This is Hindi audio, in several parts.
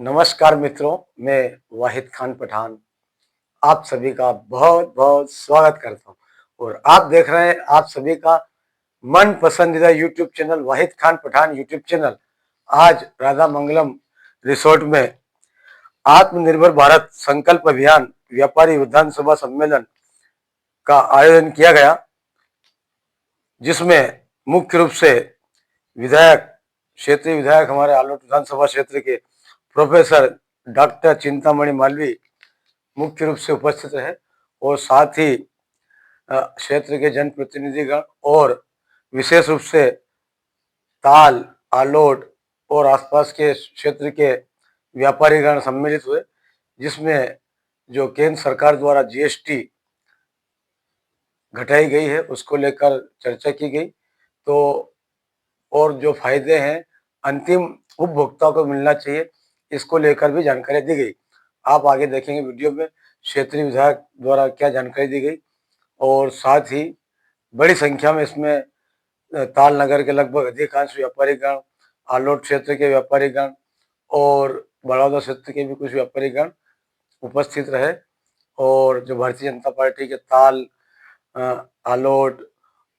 नमस्कार मित्रों, मैं वाहिद खान पठान आप सभी का बहुत बहुत स्वागत करता हूं और आप देख रहे हैं आप सभी का मन पसंदीदा यूट्यूब चैनल वाहिद खान पठान यूट्यूब चैनल। आज राधा मंगलम रिसोर्ट में आत्मनिर्भर भारत संकल्प अभियान व्यापारी विधानसभा सम्मेलन का आयोजन किया गया, जिसमें मुख्य रूप से क्षेत्रीय विधायक हमारे आलोट विधानसभा क्षेत्र के प्रोफेसर डॉक्टर चिंतामणि मालवी मुख्य रूप से उपस्थित रहे और साथ ही क्षेत्र के जनप्रतिनिधिगण और विशेष रूप से ताल, आलोट और आसपास के क्षेत्र के व्यापारीगण सम्मिलित हुए, जिसमें जो केंद्र सरकार द्वारा जीएसटी घटाई गई है उसको लेकर चर्चा की गई। तो और जो फायदे हैं अंतिम उपभोक्ता को मिलना चाहिए, इसको लेकर भी जानकारी दी गई। आप आगे देखेंगे वीडियो में क्षेत्रीय विधायक द्वारा क्या जानकारी दी गई और साथ ही बड़ी संख्या में इसमें ताल नगर के लगभग अधिकांश व्यापारीगण, आलोट क्षेत्र के व्यापारीगण और बड़ौदा क्षेत्र के भी कुछ व्यापारीगण उपस्थित रहे और जो भारतीय जनता पार्टी के ताल, आलोट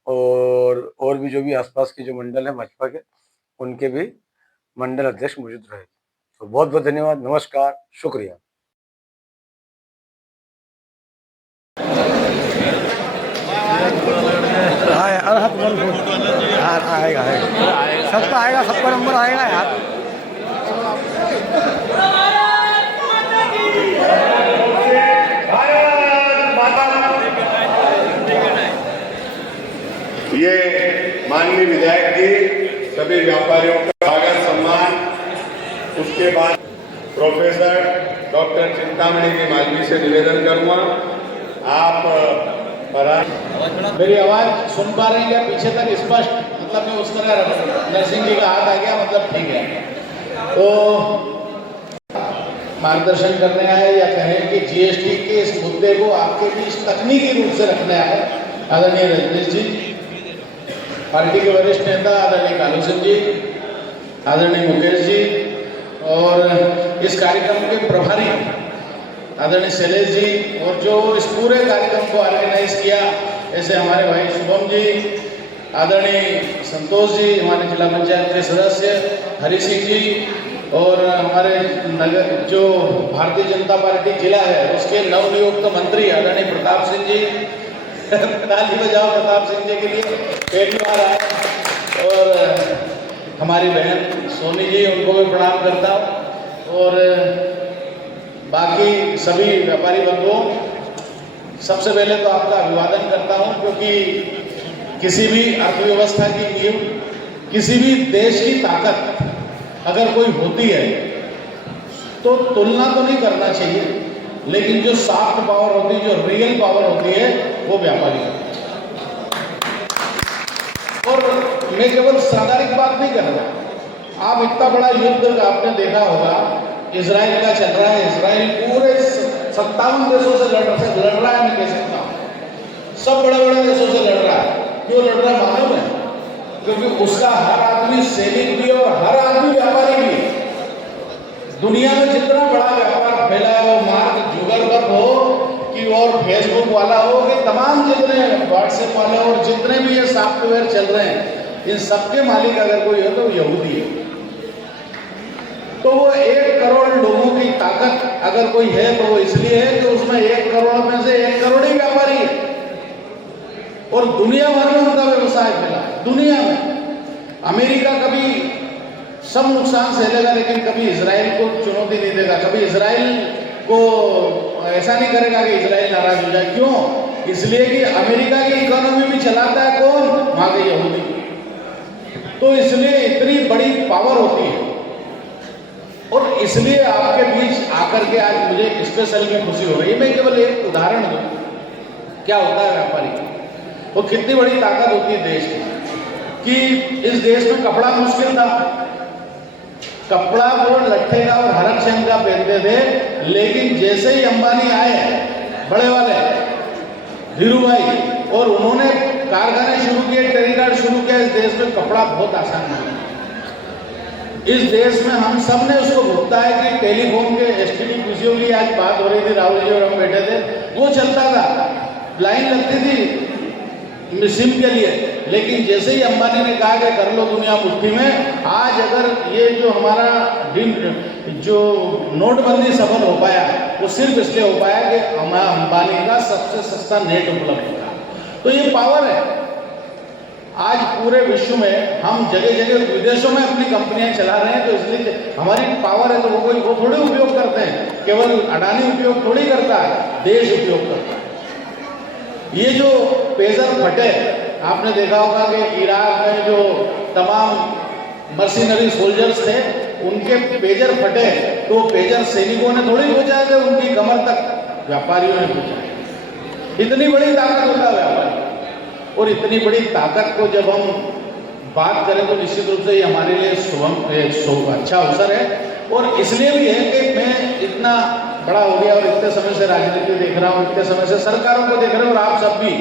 और भी जो भी आसपास के जो मंडल है भाजपा के, उनके भी मंडल अध्यक्ष मौजूद रहे। तो बहुत बहुत धन्यवाद, नमस्कार, शुक्रिया। आएगा सबका आएगा, सबका नंबर आएगा यार। ये माननीय विधायक जी सभी व्यापारियों का स्वागत सम्मान। उसके बाद प्रोफेसर डॉक्टर चिंतामणि जी मालवी से निवेदन करूंगा, आप मेरी आवाज सुन पा रहे हैं क्या? पीछे तक स्पष्ट, मतलब मैं उस तरह नरसिंह जी का हाथ आ गया, मतलब ठीक है। तो मार्गदर्शन करने आए या कहें कि जीएसटी के इस मुद्दे को आपके बीच तकनीकी रूप से रखने आए आदरणीय रजनीश जी, पार्टी के वरिष्ठ नेता आदरणीय कालू सिंह जी, आदरणीय मुकेश जी और इस कार्यक्रम के प्रभारी आदरणीय शैलेश जी, और जो इस पूरे कार्यक्रम को ऑर्गेनाइज किया ऐसे हमारे भाई शुभम जी, आदरणीय संतोष जी, हमारे जिला पंचायत के सदस्य हरि सिंह जी और हमारे नगर जो भारतीय जनता पार्टी जिला है उसके नवनियुक्त मंत्री आदरणीय प्रताप सिंह जी, ताली बजाओ प्रताप सिंह जी के लिए, पहली बार आए, और हमारी बहन सोनी जी, उनको भी प्रणाम करता हूँ, और बाकी सभी व्यापारी बंधुओं, सबसे पहले तो आपका अभिवादन करता हूं, क्योंकि किसी भी अर्थव्यवस्था की नींव, किसी भी देश की ताकत अगर कोई होती है तो तुलना तो नहीं करना चाहिए, लेकिन जो सॉफ्ट पावर होती है, जो रियल पावर होती है, वो व्यापारी है। और मैं केवल साधारण बात नहीं कर रहा, आप इतना बड़ा युद्ध का आपने देखा होगा इजराइल का चल रहा है, इजराइल पूरे 57 देशों से लड़ रहा है, मैं कह सकता हूँ सब बड़े बड़े देशों से लड़ रहा है। क्यों लड़ रहा है मालूम है? क्योंकि उसका हर आदमी सैनिक भी और हर आदमी व्यापारी भी है। दुनिया में जितना बड़ा व्यापार फैला है, वो मार्क जुगरबर्ग हो कि और फेसबुक वाला हो कि तमाम जितने व्हाट्सएप वाले और जितने भी ये सॉफ्टवेयर चल रहे हैं, इन सबके मालिक अगर कोई है तो यहूदी है। तो वो 1 करोड़ लोगों की ताकत अगर कोई है तो वो इसलिए है कि उसमें 1 करोड़ में से 1 करोड़ ही व्यापारी है, और दुनिया भर में उनका व्यवसाय फैला। दुनिया में अमेरिका कभी सब नुकसान सहेलेगा, लेकिन कभी इजराइल को चुनौती नहीं देगा, कभी इजराइल को ऐसा नहीं करेगा कि इजराइल नाराज हो जाए। क्यों? इसलिए कि अमेरिका की इकोनॉमी भी चलाता है कौन? वहां के यहूदी। तो इसलिए इतनी बड़ी पावर होती है, और इसलिए आपके बीच आकर के आज मुझे स्पेशल में खुशी हो रही है। मैं केवल एक उदाहरण दूं, क्या होता है व्यापारी, वो कितनी बड़ी ताकत होती है देश की, कि इस देश में कपड़ा मुश्किल था, कपड़ा वो लट्ठे का और हरक का पहनते थे, लेकिन जैसे ही अंबानी आए बड़े वाले धीरू भाई, और उन्होंने कारखाने शुरू किए, टेलीकार्ड शुरू किया, इस देश में कपड़ा बहुत आसान है। इस देश में हम सब ने उसको भुगता है कि टेलीफोन के एसटीडी पीसीओ की आज बात हो रही थी, राहुल जी और हम बैठे थे, वो चलता था, लाइन लगती थी सिम के लिए, लेकिन जैसे ही अंबानी ने कहा कि कर लो दुनिया मुट्ठी में, आज अगर ये जो हमारा जो नोटबंदी सफल हो पाया वो सिर्फ इसलिए हो पाया कि अंबानी का सबसे सस्ता नेट उपलब्ध था। तो ये पावर है। आज पूरे विश्व में हम जगह जगह विदेशों में अपनी कंपनियां चला रहे हैं, तो इसलिए हमारी पावर है, तो वो थोड़े उपयोग करते हैं, केवल अडानी उपयोग थोड़ी करता है, देश उपयोग करता है। ये जो पेजर फटे, आपने देखा होगा कि इराक में जो तमाम मशीनरी सोल्जर्स थे उनके पेजर फटे, तो पेजर सैनिकों ने थोड़ी पहुंचाए थे, उनकी कमर तक व्यापारियों ने पहुंचाए। इतनी बड़ी ताकत होता है व्यापारी, और इतनी बड़ी ताकत को जब हम बात करें तो निश्चित रूप से ये हमारे लिए अच्छा अवसर है। और इसलिए भी है कि मैं इतना बड़ा हो गया और इतने समय से राजनीति देख रहा हूँ, इतने समय से सरकारों को देख रहे हैं, और आप सब भी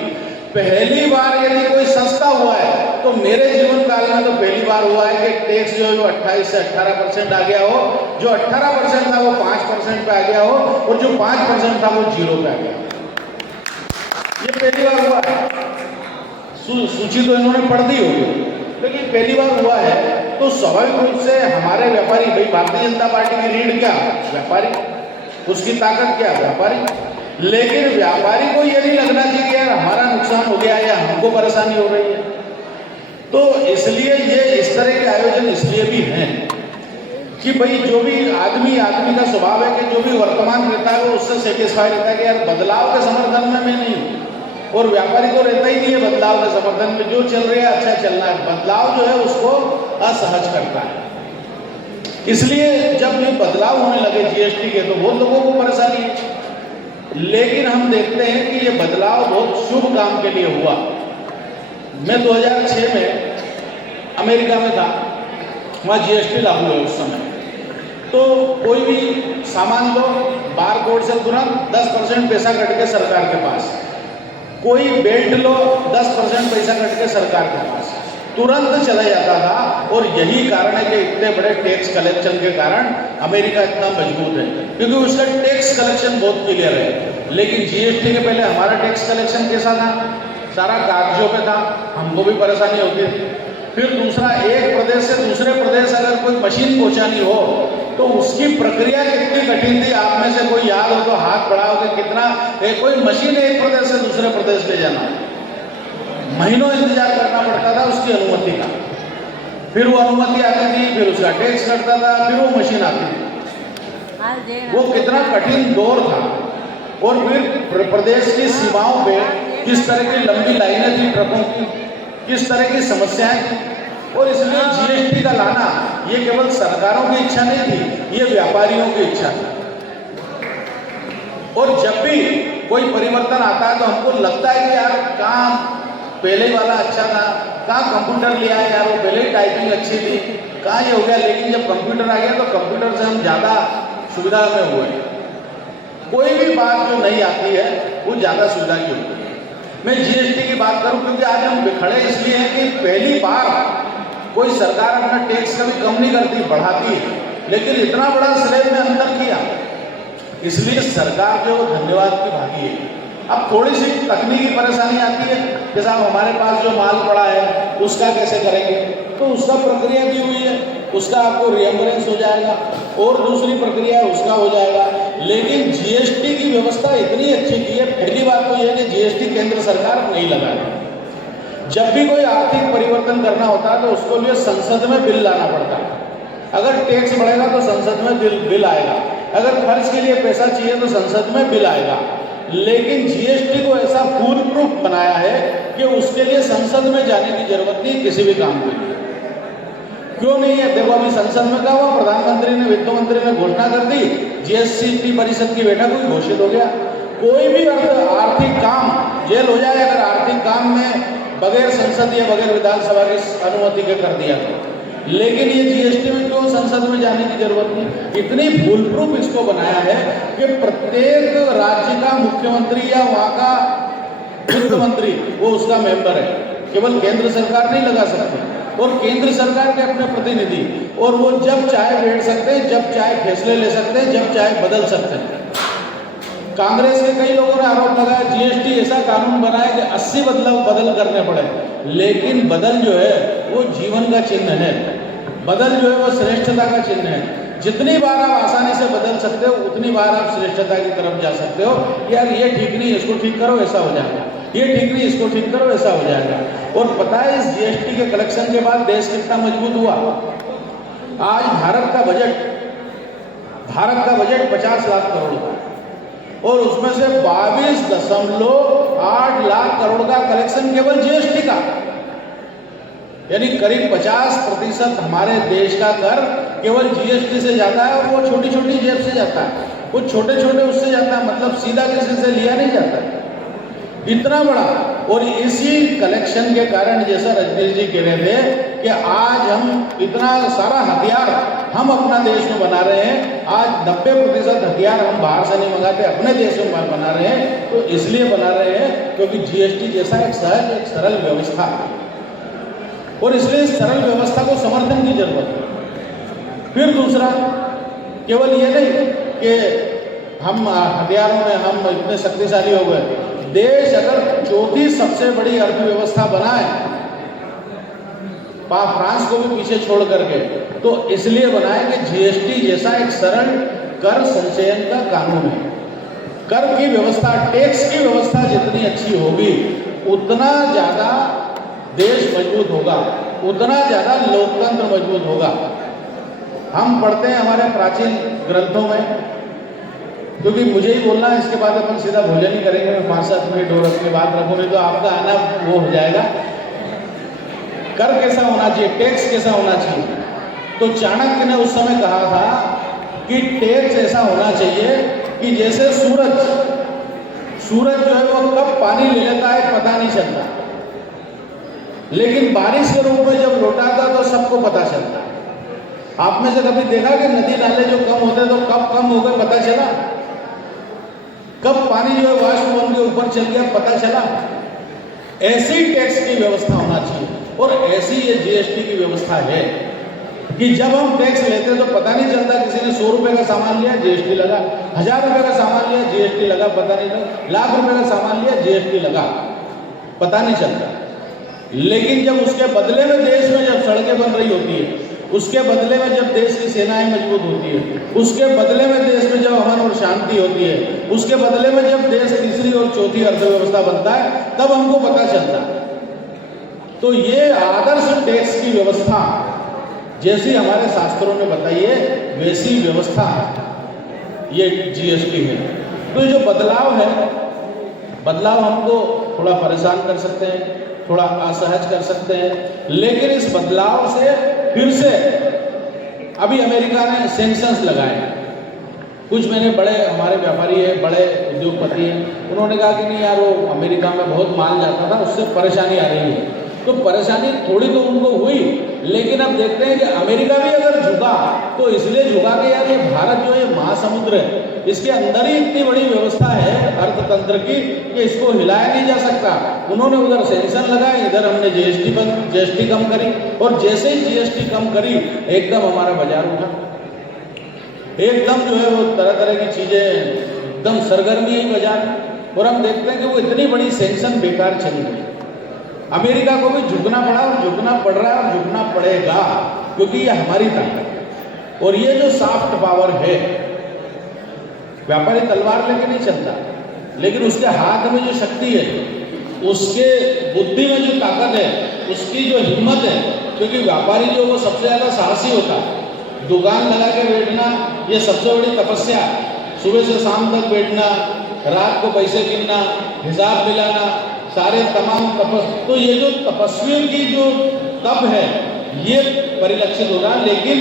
पहली बार यदि कोई सस्ता हुआ है तो मेरे जीवन काल में तो पहली बार हुआ है कि टैक्स जो है वो 28 से 18% आ गया हो, जो 18% था वो 5% पे आ गया हो, और जो 5% था वो 0 पे आ गया। ये पहली बार हुआ है। सूची तो इन्होंने पढ़ दी होगी, लेकिन पहली बार हुआ है। तो स्वाभाविक रूप से हमारे व्यापारी, भाई भारतीय जनता पार्टी की रीढ़ क्या, व्यापारी, उसकी ताकत क्या, व्यापारी। लेकिन व्यापारी को ये नहीं लगना चाहिए कि यार हमारा नुकसान हो गया या हमको परेशानी हो रही है। तो इसलिए ये इस तरह के आयोजन इसलिए भी हैं कि भाई जो भी आदमी का स्वभाव है कि जो भी वर्तमान रहता है वो उससे सेटिस्फाई रहता है कि यार बदलाव के समर्थन में मैं नहीं हूँ, और व्यापारी को रहता ही नहीं है बदलाव के समर्थन में, जो चल रहा है अच्छा चलना है, बदलाव जो है उसको असहज करता है। इसलिए जब ये बदलाव होने लगे जीएसटी के, तो बहुत लोगों को परेशानी है। लेकिन हम देखते हैं कि ये बदलाव बहुत शुभ काम के लिए हुआ। मैं 2006 में अमेरिका में था, वहाँ जीएसटी लागू है उस समय। तो कोई भी सामान लो, बार कोड से तुरंत 10% पैसा कट के सरकार के पास, कोई बेल्ट लो 10% पैसा कट के सरकार के पास, तुरंत चला जाता था। और यही कारण है कि इतने बड़े टैक्स कलेक्शन के कारण अमेरिका इतना मजबूत है, क्योंकि उसका टैक्स कलेक्शन बहुत क्लियर है। लेकिन जीएसटी के पहले हमारा टैक्स कलेक्शन कैसा था, सारा कागजों पे था, हमको भी परेशानी होती थी। फिर दूसरा, एक प्रदेश से दूसरे प्रदेश अगर कोई मशीन पहुंचानी हो तो उसकी प्रक्रिया कितनी कठिन थी। आप में से कोई याद हो तो हाथ बढ़ाओ कि कितना, कोई मशीन एक प्रदेश से दूसरे प्रदेश ले जाना, महीनों इंतजार करना पड़ता था उसकी अनुमति का। फिर वो अनुमति आती थी, फिर उसका टैक्स कटता था, फिर वो मशीन आती थी। वो कितना कठिन दौर था। और फिर प्रदेश की सीमाओं पे किस तरह की लंबी लाइनें थी ट्रकों की, किस तरह की समस्याएं थी। और इसलिए जीएसटी का लाना ये केवल सरकारों की इच्छा नहीं थी, ये व्यापारियों की इच्छा थी। और जब भी कोई परिवर्तन आता है तो हमको लगता है कि यार काम पहले वाला अच्छा था, कहाँ कंप्यूटर लिया है यार, वो पहले ही टाइपिंग अच्छी थी, कहाँ ये हो गया। लेकिन जब कंप्यूटर आ गया तो कंप्यूटर से हम ज़्यादा सुविधा में हुए। कोई भी बात जो नहीं आती है वो ज़्यादा सुविधा की होती है। मैं जीएसटी की बात करूं क्योंकि आज हम खड़े इसलिए हैं कि पहली बार कोई सरकार अपना टैक्स कभी कम नहीं करती, बढ़ाती है, लेकिन इतना बड़ा स्लैब में अंतर किया, इसलिए सरकार जो धन्यवाद की भागी है। अब थोड़ी सी तकनीकी परेशानी आती है कि साहब हमारे पास जो माल पड़ा है उसका कैसे करेंगे, तो उसका प्रक्रिया दी हुई है, उसका आपको रिएम्बरेंस हो जाएगा, और दूसरी प्रक्रिया उसका हो जाएगा। लेकिन जीएसटी की व्यवस्था इतनी अच्छी की है। पहली बात तो यह है कि जीएसटी केंद्र सरकार नहीं लगा रही। जब भी कोई आर्थिक परिवर्तन करना होता है तो उसको लिए संसद में बिल लाना पड़ता है। अगर टैक्स बढ़ेगा तो संसद में बिल आएगा, अगर खर्च के लिए पैसा चाहिए तो संसद में बिल आएगा। लेकिन जीएसटी को ऐसा फूल प्रूफ बनाया है कि उसके लिए संसद में जाने की जरूरत नहीं किसी भी काम के लिए। क्यों नहीं है? देखो अभी संसद में क्या हुआ, प्रधानमंत्री ने, वित्त मंत्री ने घोषणा कर दी, जीएसटी परिषद की बैठक हुई, घोषित हो गया। कोई भी आर्थिक काम जेल हो जाए अगर आर्थिक काम में बगैर संसद या बगैर विधानसभा की अनुमति के कर दिया तो। लेकिन ये जीएसटी में क्यों संसद में जाने की जरूरत नहीं? इतनी फुल प्रूफ इसको बनाया है कि प्रत्येक राज्य का मुख्यमंत्री या वहाँ का वित्त मंत्री वो उसका मेंबर है, केवल केंद्र सरकार नहीं लगा सकती। और केंद्र सरकार के अपने प्रतिनिधि, और वो जब चाहे बैठ सकते हैं, जब चाहे फैसले ले सकते हैं, जब चाहे बदल सकते हैं। कांग्रेस के कई लोगों ने आरोप लगाया जीएसटी ऐसा कानून बनाया कि 80 बदल करने पड़े, लेकिन बदल जो है वो जीवन का चिन्ह है, बदल जो है वो श्रेष्ठता का चिन्ह है। जितनी बार आप आसानी से बदल सकते हो उतनी बार आप श्रेष्ठता की तरफ जा सकते हो। यार ये ठीक नहीं, इसको ठीक करो, ऐसा हो जाएगा, ये ठीक नहीं, इसको ठीक करो, ऐसा हो जाएगा। और पता है इस जीएसटी के कलेक्शन के बाद देश कितना मजबूत हुआ। आज भारत का बजट 50 लाख करोड़ का, और उसमें से 22.8 लाख करोड़ का कलेक्शन केवल जीएसटी का, यानी करीब 50% हमारे देश का कर केवल जीएसटी से जाता है, और वो छोटी छोटी जेब से जाता है, वो छोटे छोटे उससे जाता है, मतलब सीधा किसी से लिया नहीं जाता इतना बड़ा। और इसी कलेक्शन के कारण, जैसा रजनीश जी कह रहे थे कि आज हम इतना सारा हथियार हम अपना देश में बना रहे हैं, आज 90% हथियार हम बाहर से नहीं मंगाते, अपने देश में बना रहे हैं। तो इसलिए बना रहे हैं क्योंकि जीएसटी जैसा एक सहज, एक सरल व्यवस्था, और इसलिए इस सरल व्यवस्था को समर्थन की जरूरत है। फिर दूसरा, केवल ये नहीं कि हम हथियारों में हम इतने शक्तिशाली हो गए, देश अगर चौथी सबसे बड़ी अर्थव्यवस्था बनाए, फ्रांस को भी पीछे छोड़ करके, तो इसलिए बनाए कि जीएसटी जैसा एक सरल कर संचयन का कानून है। कर की व्यवस्था, टैक्स की व्यवस्था जितनी अच्छी होगी उतना ज़्यादा देश मजबूत होगा, उतना ज़्यादा लोकतंत्र मजबूत होगा। हम पढ़ते हैं हमारे प्राचीन ग्रंथों में, क्योंकि मुझे ही बोलना है, इसके बाद अपन सीधा भोजन ही करेंगे, 5-7 मिनट और अपनी बात रखूँगी तो आपका आना वो हो जाएगा। कर कैसा होना चाहिए, टैक्स कैसा होना चाहिए, तो चाणक्य ने उस समय कहा था कि टैक्स ऐसा होना चाहिए कि जैसे सूरज जो है वो कब पानी ले लेता है पता नहीं चलता, लेकिन बारिश के रूप में जब लौटाता तो सबको पता चलता। आप में से कभी देखा कि नदी नाले जो कम होते तो कब कम हो गए पता चला, कब पानी जो है वाष्प बन के ऊपर चल गया पता चला। ऐसी टैक्स की व्यवस्था होना चाहिए, और ऐसी ये जीएसटी की व्यवस्था है कि जब हम टैक्स लेते हैं तो पता नहीं चलता, किसी ने 100 रुपये का सामान लिया जीएसटी लगा, 1000 रुपये का सामान लिया जीएसटी लगा, पता नहीं लगा, लाख रुपये का सामान लिया जीएसटी लगा, पता नहीं चलता। लेकिन जब उसके बदले में देश में जब सड़कें बन रही होती है, उसके बदले में जब देश की सेनाएं मजबूत होती है, उसके बदले में देश में जब अमन और शांति होती है, उसके बदले में जब देश तीसरी और चौथी अर्थव्यवस्था बनता है, तब हमको पता चलता है। तो ये आदर्श टैक्स की व्यवस्था जैसी हमारे शास्त्रों ने बताई है, वैसी व्यवस्था ये जीएसटी है। तो जो बदलाव है, बदलाव हमको थोड़ा परेशान कर सकते हैं, थोड़ा असहज कर सकते हैं, लेकिन इस बदलाव से फिर से अभी अमेरिका ने सैंक्शंस लगाए। कुछ मैंने बड़े हमारे व्यापारी हैं, बड़े उद्योगपति हैं, उन्होंने कहा कि नहीं यार वो अमेरिका में बहुत माल जाता था, उससे परेशानी आ रही है। तो परेशानी थोड़ी तो उनको हुई, लेकिन अब देखते हैं कि अमेरिका भी अगर झुका तो इसलिए झुका कि यार ये भारत जो है महासमुद्र है, इसके अंदर ही इतनी बड़ी व्यवस्था है अर्थतंत्र की कि इसको हिलाया नहीं जा सकता। उन्होंने उधर सैंक्शन लगाए, इधर हमने जीएसटी कम करी, और जैसे ही जीएसटी कम करी एकदम हमारा बाजार उठा, एकदम जो है वो तरह तरह की चीज़ें एकदम सरगर्मी है बाजार। और हम देखते हैं कि वो इतनी बड़ी सैंक्शन बेकार चली गई। अमेरिका को भी झुकना पड़ा, और झुकना पड़ रहा है, और झुकना पड़ेगा, क्योंकि ये हमारी ताकत। और ये जो सॉफ्ट पावर है, व्यापारी तलवार लेके नहीं चलता, लेकिन उसके हाथ में जो शक्ति है, उसके बुद्धि में जो ताकत है, उसकी जो हिम्मत है, क्योंकि व्यापारी जो वो सबसे ज़्यादा साहसी होता है। दुकान लगा के बैठना ये सबसे बड़ी तपस्या, सुबह से शाम तक बैठना, रात को पैसे गिनना, हिसाब मिलाना, सारे तमाम तो ये जो तपस्वियों की जो तप है ये परिलक्षित होगा। लेकिन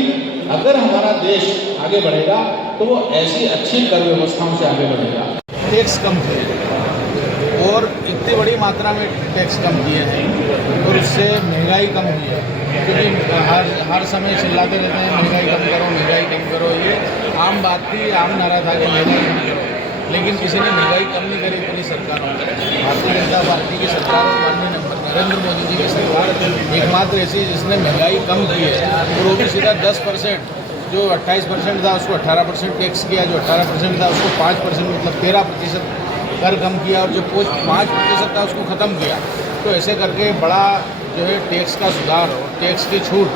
अगर हमारा देश आगे बढ़ेगा तो वो ऐसी अच्छी कर व्यवस्थाओं से आगे बढ़ेगा। टैक्स कम किए, और इतनी बड़ी मात्रा में टैक्स कम किए हैं, और उससे महंगाई कम हुई है। क्योंकि हर समय चिल्लाते रहते हैं महंगाई कम करो, महंगाई कम करो, ये आम बात थी, आम नारा था कि महंगाई कम करो, लेकिन किसी ने महंगाई कम नहीं करी पूरी सरकारों में। भारतीय जनता पार्टी की सरकार और माननीय नरेंद्र मोदी जी की सरकार एकमात्र ऐसी जिसने महंगाई कम की है, और वो भी सीधा 10%, जो 28% था उसको 18% टैक्स किया, जो 18% था उसको 5% मतलब 13% कर कम किया, और जो 5% था उसको ख़त्म किया। तो ऐसे करके बड़ा जो है टैक्स का सुधार और टैक्स की छूट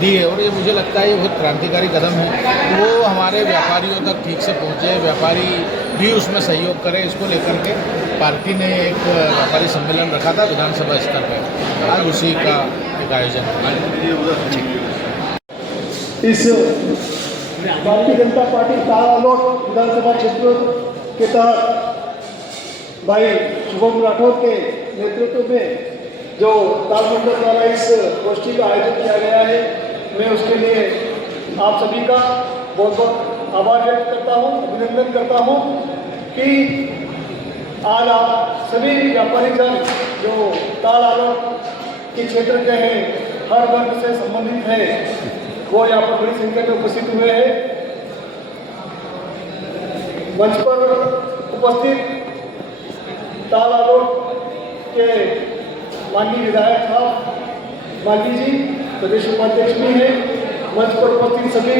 दी है, और ये मुझे लगता है ये बहुत क्रांतिकारी कदम है। वो हमारे व्यापारियों तक ठीक से पहुँचे, व्यापारी भी उसमें सहयोग करें, इसको लेकर के पार्टी ने एक व्यापारी सम्मेलन रखा था विधानसभा स्तर पर, आज उसी का एक आयोजन है। इस भारतीय जनता पार्टी तारालोट विधानसभा क्षेत्र के तहत भाई शुभम राठौर के नेतृत्व में जो तालमंडल द्वारा इस गोष्ठी का आयोजन किया गया है, मैं उसके लिए आप सभी का बहुत बहुत आभार व्यक्त करता हूँ, अभिनंदन करता हूँ कि आज आप सभी व्यापारी जन जो ताल आलोट के क्षेत्र के हैं, हर वर्ग से संबंधित है, वो यहाँ पर बड़ी संख्या में उपस्थित हुए हैं। मंच पर उपस्थित ताल आलोट के माननीय विधायक साहब माली जी प्रदेश उपाध्यक्ष भी हैं, मंच पर उपस्थित सभी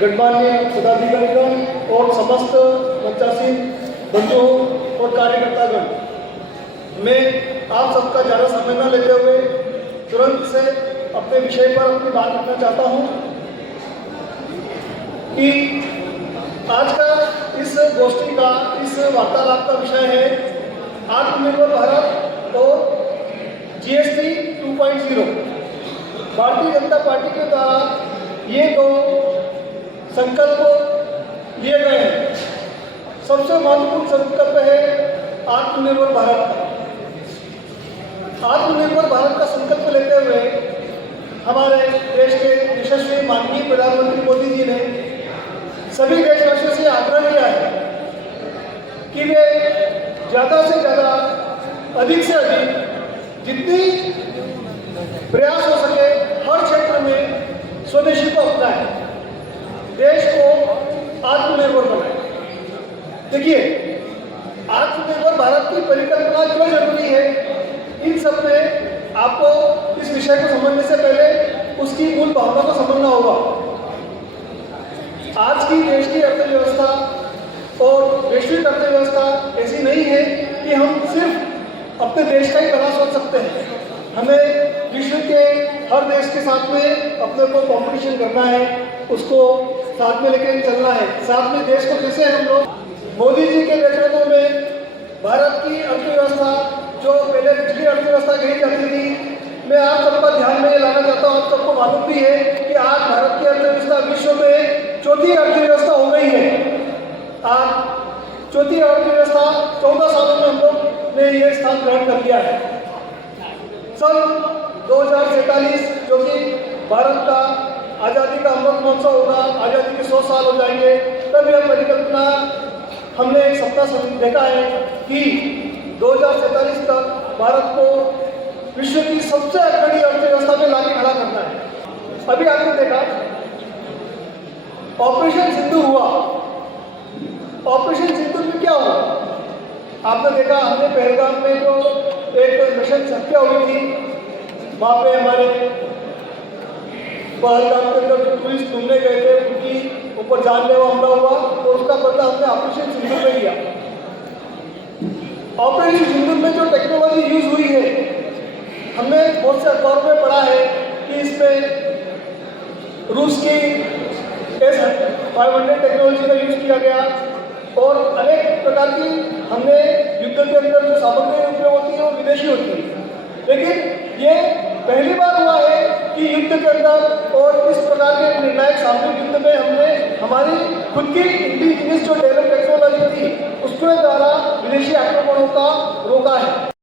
गणमान्य पदाधिकारीगण और समस्त पंचायती बंधुओं और कार्यकर्तागण, मैं आप सबका ज़्यादा समय न लेते हुए तुरंत से अपने विषय पर अपनी बात रखना चाहता हूँ कि आज का इस गोष्ठी का, इस वार्तालाप का विषय है आत्मनिर्भर भारत और जीएसटी 2.0। भारतीय जनता पार्टी के द्वारा ये दो संकल्प लिए गए हैं। सबसे महत्वपूर्ण संकल्प है आत्मनिर्भर भारत का। आत्मनिर्भर भारत का संकल्प लेते हुए हमारे देश के यशस्वी माननीय प्रधानमंत्री मोदी जी ने सभी देशवासियों से आग्रह किया है कि वे ज़्यादा से ज़्यादा, अधिक से अधिक जितनी प्रयास हो सके हर क्षेत्र में स्वदेशी को अपनाएं, देश को आत्मनिर्भर बनाएं। देखिए, आत्मनिर्भर भारत की परिकल्पना क्यों जरूरी है, इन सब में आपको इस विषय को समझने से पहले उसकी मूल भावना को समझना होगा। आज की देश की अर्थव्यवस्था और वैश्विक अर्थव्यवस्था ऐसी नहीं है कि हम सिर्फ अपने देश का ही भला सोच सकते हैं। हमें विश्व के हर देश के साथ में अपने को कॉम्पिटिशन करना है, उसको साथ में लेकर चलना है। साथ में देश को कैसे हम लोग मोदी जी के नेतृत्व में भारत की अर्थव्यवस्था जो पहले पिछली अर्थव्यवस्था कही जाती थी, मैं आप सबका ध्यान में लाना चाहता हूँ। आप सबको मालूम भी है कि आज भारत की अर्थव्यवस्था विश्व में चौथी अर्थव्यवस्था हो गई है। आज चौथी अर्थव्यवस्था 14 सालों में हम लोग ने ये स्थान ग्रहण कर लिया है। सन 2047 जो कि भारत का आज़ादी का अमृत महोत्सव होगा, आज़ादी के 100 साल हो जाएंगे, तब यह परिकल्पना हमने एक सप्ताह देखा है कि 2047 तक भारत को विश्व की सबसे अग्रणी अर्थव्यवस्था में लाके खड़ा करना है। अभी आपने देखा ऑपरेशन सिंधु हुआ। ऑपरेशन सिंधु में क्या हुआ आपने देखा, हमने पहलगाम में जो एक मिशन हत्या हुई थी, वहाँ पे हमारे पहलगाम के अंदर जो टूरिस्ट घूमने गए थे उनकी ऊपर जानलेवा हमला हुआ, तो उसका बदला हमने ऑपरेशन सिंधु में लिया। ऑपरेशन सिंधु में जो टेक्नोलॉजी यूज हुई है, हमने बहुत से अखबारों में पढ़ा है कि इसमें रूस की S-500 टेक्नोलॉजी का यूज किया गया और अनेक प्रकार की हमने युद्ध के अंदर जो सामग्री उपयोग होती है वो विदेशी होती है। लेकिन ये पहली बार हुआ है कि युद्ध के अंदर और इस प्रकार के निर्णायक सामरिक युद्ध में हमने हमारी खुद की इंडिजिनियस जो डेवलप टेक्नोलॉजी थी उसके द्वारा विदेशी आक्रमणों का रोका है।